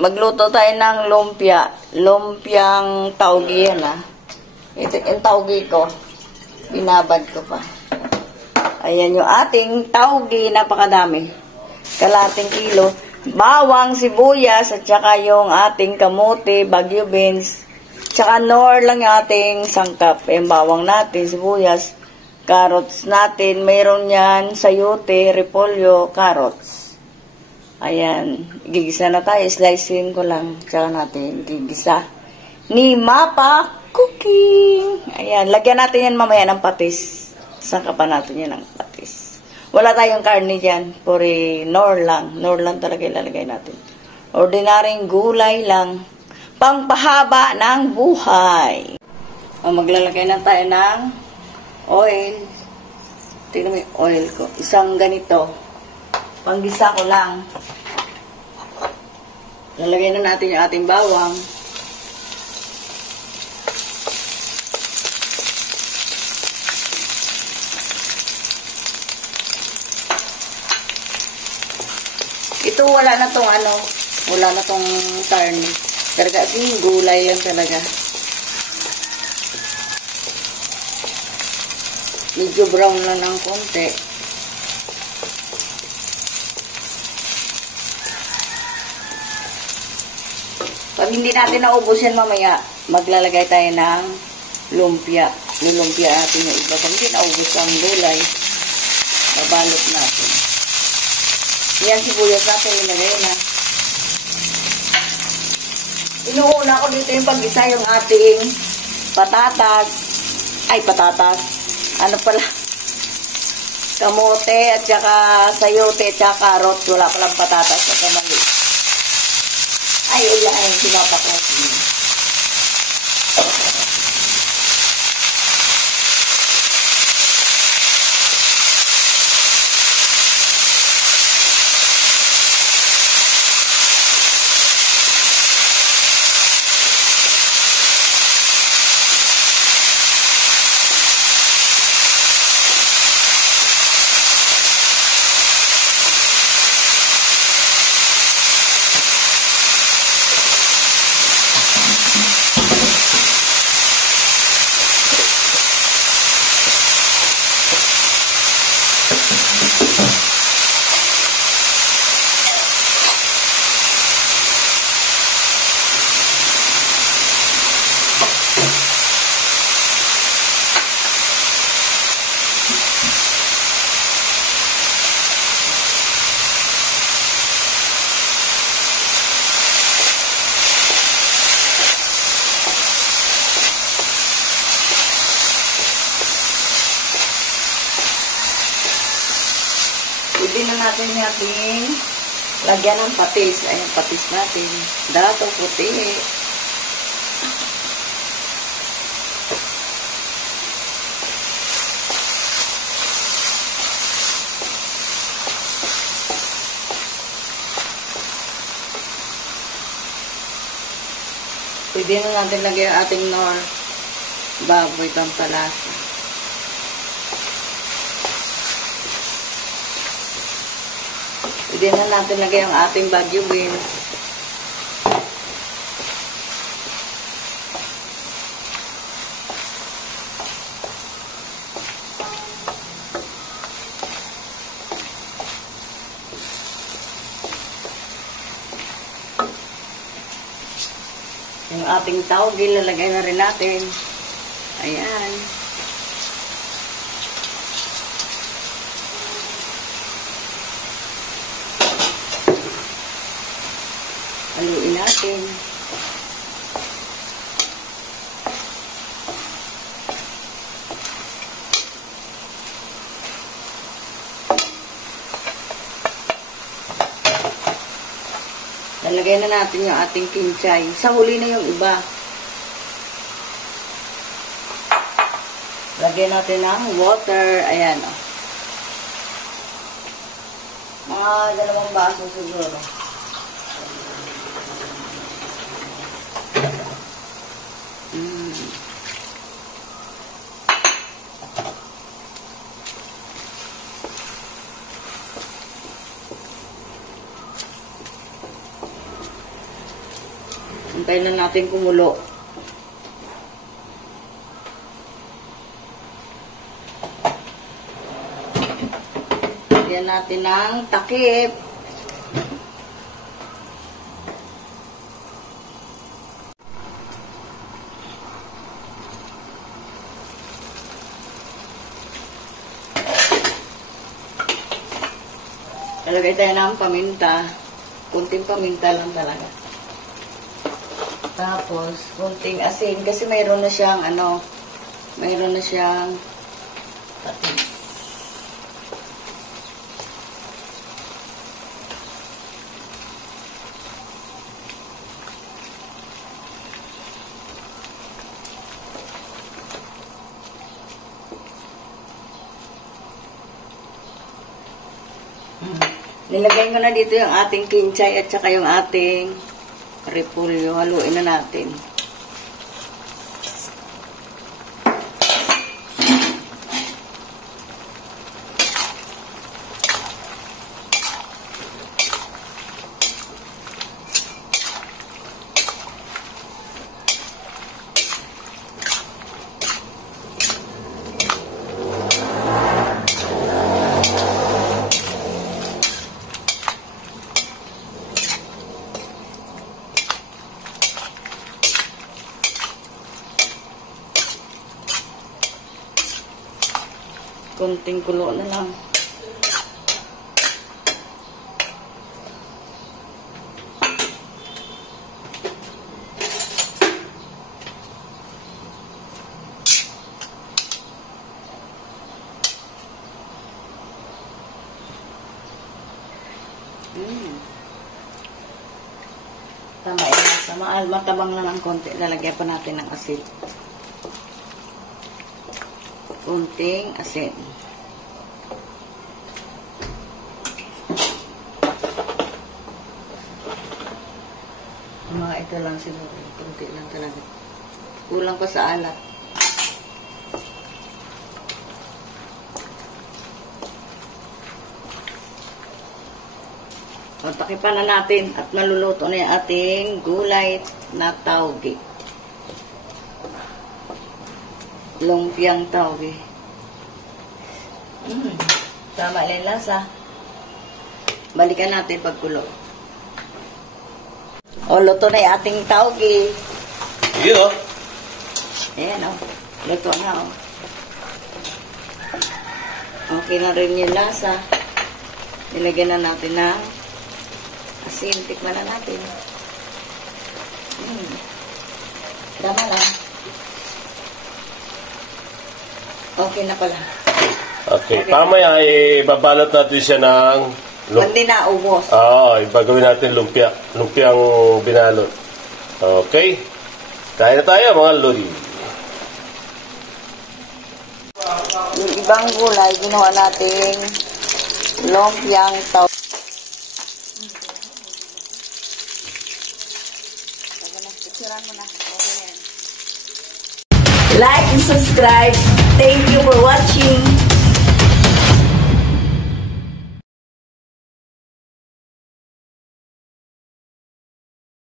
Magluto tayo ng lumpia. Lumpiang taugi yan, ha. Ito yung taugi ko. Binabad ko pa. Ayan yung ating taugi. Napakadami. Kalating kilo. Bawang, sibuyas, at saka yung ating kamote, bagyo beans. Tsaka nor lang yung ating sangkap. Yung bawang natin, sibuyas, carrots natin. Mayroon yan, sayote, repolyo, carrots. Ayan, gigisa na tayo. Slicing ko lang. Tsaka natin gigisa. Ni Mapa Cooking. Ayan, lagyan natin yan mamaya ng patis. Sangkapan natin yan ng patis. Wala tayong karne dyan. Puri nor lang. Nor lang talaga ilalagay natin. Ordinaryong gulay lang. Pangpahaba ng buhay. O, maglalagay na tayo ng oil. Tingnan mo yung oil ko. Isang ganito. Panggisa ko lang. Lalagay na natin yung ating bawang. Ito wala na tong wala na tong karne. Talaga yung gulay lang talaga. Medyo brown lang ng konti. Pag hindi natin naubos yan mamaya, maglalagay tayo ng lumpia. Nilumpia natin yung iba. Pag hindi naubos ang gulay, babalot natin. Yan, sibuyas natin, nilagay na. Inuuna ko dito yung paggisa yung ating patatas. Ay, patatas. Ano pala? Kamote at saka sayote at saka carrots. Wala palang patatas at kamali. Ay, wala ay, sinapak natin. Pwede na natin natin lagyan ng patis. Ayan, patis natin. Dato puti. Pwede na natin lagyan ang ating nor baboy pampalasa. Pwede na natin lagay ang ating bagyo beans. Yung ating taugi, lalagay na rin natin. Ayan. Haluin natin. Lalagay na natin yung ating kinchay. Sa huli na yung iba. Lagyan natin ng water. Ayan, o. Mga 2 baso siguro. Hintayin na natin kumulo. Lagyan natin ng takip. Ilagay tayo ng paminta. Kunting paminta lang talaga. Tapos, kunting asin. Kasi mayroon na siyang, mayroon na siyang patis. Nilagay ko na dito yung ating kinchay at saka yung ating repolyo. Haluin na natin. Kunting kulo na lang. Tama yun. Sa matabang lang ng konti. Lalagyan pa natin ng asin. Kunting asin. Mga ito lang siguro. Kunti lang talaga. Kulang pa sa alat. Takipan na natin at maluluto na yung ating gulay na tauge. Lumpiang tauge. Tama lang lasa. Balikan natin pagkulo. O, luto na yung ating tauge. Yun o. Ayan o. Luto na o. Okay na rin yung lasa. Nilagyan na natin na asin. Tikman na natin. Dama lang. Okay na pala. Okay. Pamaya, babalot natin siya ng... Hindi na ubos. Oo, ipagawin natin lumpia. Lumpiang binalot. Okay. Kaya na tayo, mga lodi. Yung ibang gulay, ginawa natin lumpiang tauge. Like and subscribe. Thank you for watching.